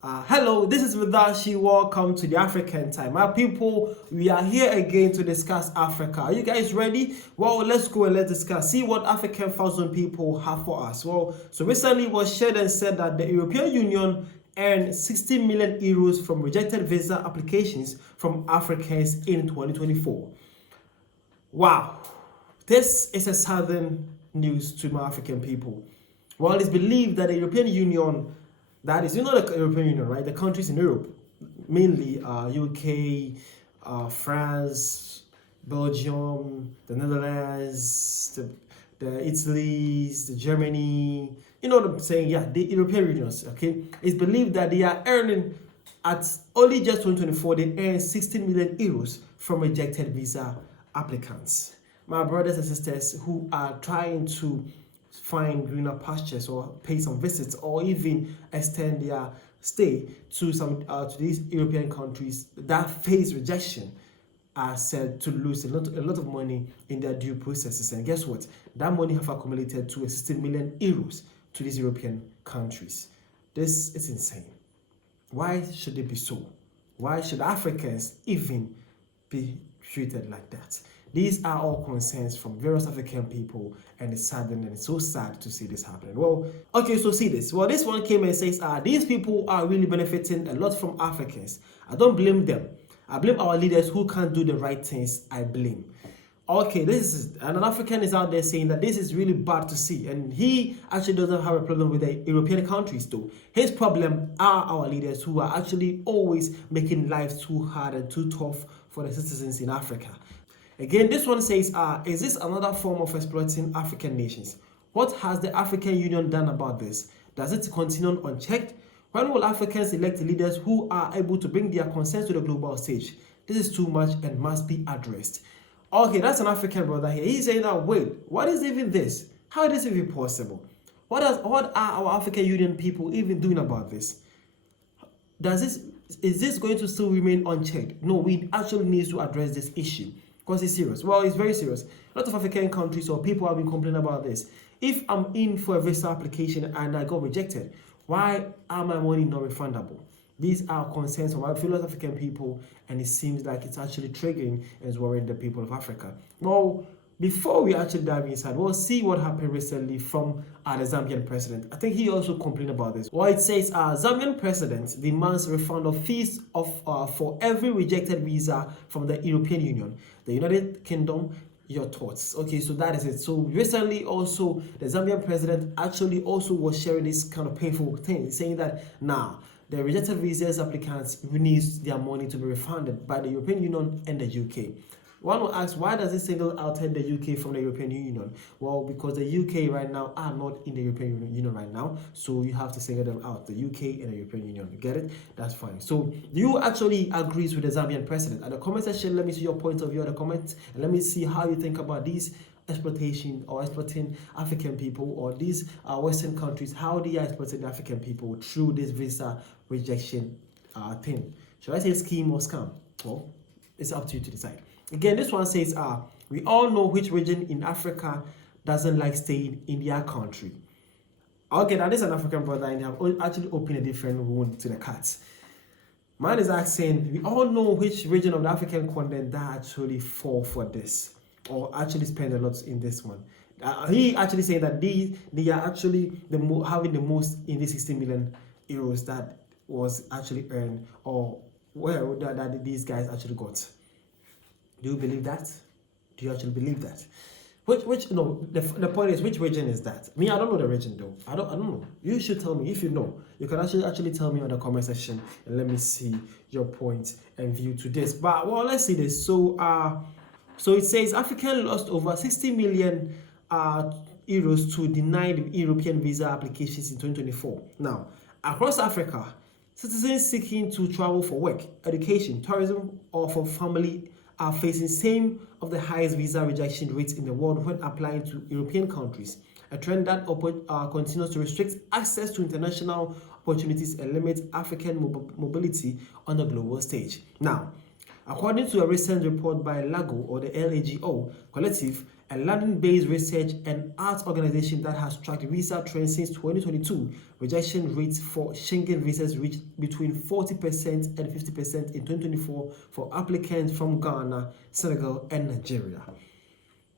Hello, this is Vidashi. Welcome to the African Time. My people, we are here again to discuss Africa. Are you guys ready? Well, let's go and let's discuss. See what African thousand people have for us. Well, so recently it was shared and said that the European Union earned 60 million euros from rejected visa applications from Africans in 2024. Wow, this is a sudden news to my African people. Well, it's believed that the European Union, that is, the European Union, right? The countries in Europe, mainly UK, France, Belgium, the Netherlands, the Italy's, the Germany, you know what I'm saying? Yeah, the European unions, okay? It's believed that they are earning, at only just 2024, they earn 16 million euros from rejected visa applicants. My brothers and sisters who are trying to find greener pastures or pay some visits or even extend their stay to to these European countries that face rejection are said to lose a lot of money in their due processes. And guess what? That money have accumulated to 16 million euros to these European countries. This is insane. Why should it be so? Why should Africans even be treated like that? These are all concerns from various African people, and it's saddening and it's so sad to see this happening. Well, okay, so see this. Well, this one came and says, these people are really benefiting a lot from Africans. I don't blame them. I blame our leaders who can't do the right things. I blame. Okay, this is an African is out there saying that this is really bad to see, and he actually doesn't have a problem with the European countries though. His problem are our leaders who are actually always making life too hard and too tough for the citizens in Africa. Again, this one says, is this another form of exploiting African nations? What has the African Union done about this? Does it continue unchecked? When will Africans elect leaders who are able to bring their concerns to the global stage? This is too much and must be addressed. Okay, that's an African brother here. He's saying that, wait, what is even this? How is this even possible? What are our African Union people even doing about this? Is this going to still remain unchecked? No, we actually need to address this issue. Because it's serious. Well, it's very serious. A lot of African countries or people have been complaining about this. If I'm in for a visa application and I got rejected, why are my money not refundable? These are concerns of our fellow African people, and it seems like it's actually triggering and is worrying the people of Africa. Well, before we actually dive inside, we'll see what happened recently from the Zambian president. I think he also complained about this. Well, it says Zambian president demands refund of fees for every rejected visa from the European Union, the United Kingdom. Your thoughts? Okay, so that is it. So recently also the Zambian president actually also was sharing this kind of painful thing, saying that now the rejected visas applicants need their money to be refunded by the European Union and the UK. One will ask, why does it single out the UK from the European Union? Well, because the UK right now are not in the European Union right now, so you have to single them out, the UK and the European Union. You get it? That's fine. So do you actually agree with the Zambian president? At the comment section, let me see your point of view in the comments, and let me see how you think about these exploitation or exploiting African people, or these Western countries, how they are exploiting African people through this visa rejection thing. Should I say scheme or scam? Well, it's up to you to decide. Again, this one says, we all know which region in Africa doesn't like staying in their country. Okay, now this is an African brother, and they have actually opened a different wound to the cats. Man is asking, we all know which region of the African continent that actually fall for this, or actually spend a lot in this one. He actually saying that they are actually having the most in the 60 million euros that was actually earned, or well, that these guys actually got. Do you believe that? Do you actually believe that? The point is, which region is that? Me, I don't know the region though. I don't know. You should tell me if you know. You can actually tell me on the comment section, and let me see your point and view to this. But well, let's see this. So it says African lost over 60 million euros to denied European visa applications in 2024. Now, across Africa, citizens seeking to travel for work, education, tourism, or for family are facing some of the highest visa rejection rates in the world when applying to European countries, a trend that continues to restrict access to international opportunities and limit African mobility on the global stage. Now, according to a recent report by LAGO, or the LAGO collective, a London-based research and arts organization that has tracked visa trends since 2022. Rejection rates for Schengen visas reached between 40% and 50% in 2024 for applicants from Ghana, Senegal, and Nigeria.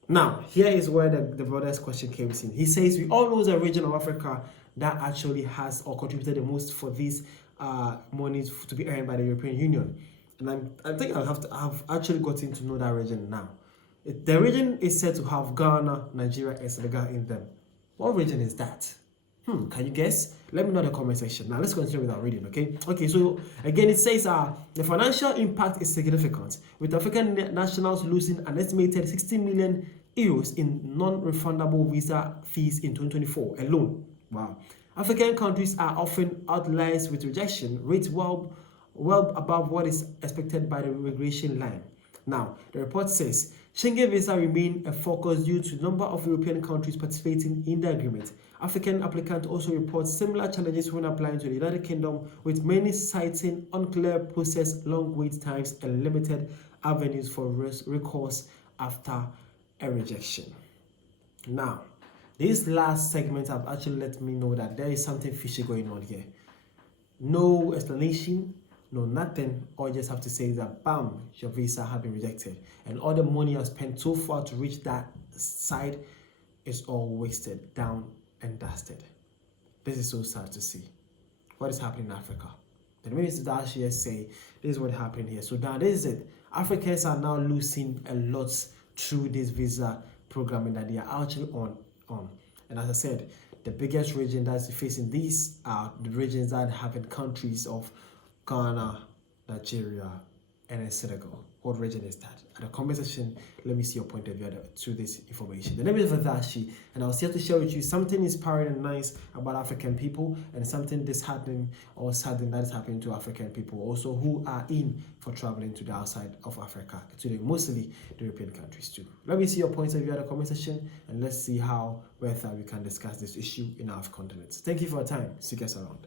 Now, here is where the brother's question comes in. He says, we all know the region of Africa that actually has or contributed the most for these monies to be earned by the European Union. And I think I've actually gotten to know that region now. The region is said to have Ghana, Nigeria, and Senegal in them. What region is that? Can you guess? Let me know in the comment section. Now let's continue with our reading, okay? Okay, so again it says the financial impact is significant, with African nationals losing an estimated 60 million euros in non-refundable visa fees in 2024 alone. Wow. African countries are often outliers with rejection rates well above what is expected by the migration line. Now, the report says Schengen visa remain a focus due to the number of European countries participating in the agreement. African applicants also report similar challenges when applying to the United Kingdom, with many citing unclear process, long wait times, and limited avenues for recourse after a rejection. Now, this last segment have actually let me know that there is something fishy going on here. No explanation, no nothing. All you just have to say is that bam, your visa has been rejected, and all the money you spent so far to reach that side is all wasted, down and dusted. This is so sad to see. What is happening in Africa? The minister that here say this is what happened here. So now this is it. Africans are now losing a lot through this visa programming that they are actually on. And as I said, the biggest region that's facing these are the regions that have in countries of Ghana, Nigeria, and Senegal. What region is that? At the comment section, let me see your point of view to this information. The name is Vadashi, and I was here to share with you something inspiring and nice about African people, and something disheartening or saddening that is happening to African people also who are in for traveling to the outside of Africa, mostly the European countries too. Let me see your points of view at the comment section, and let's see how whether we can discuss this issue in our continent. Thank you for your time. See you guys around.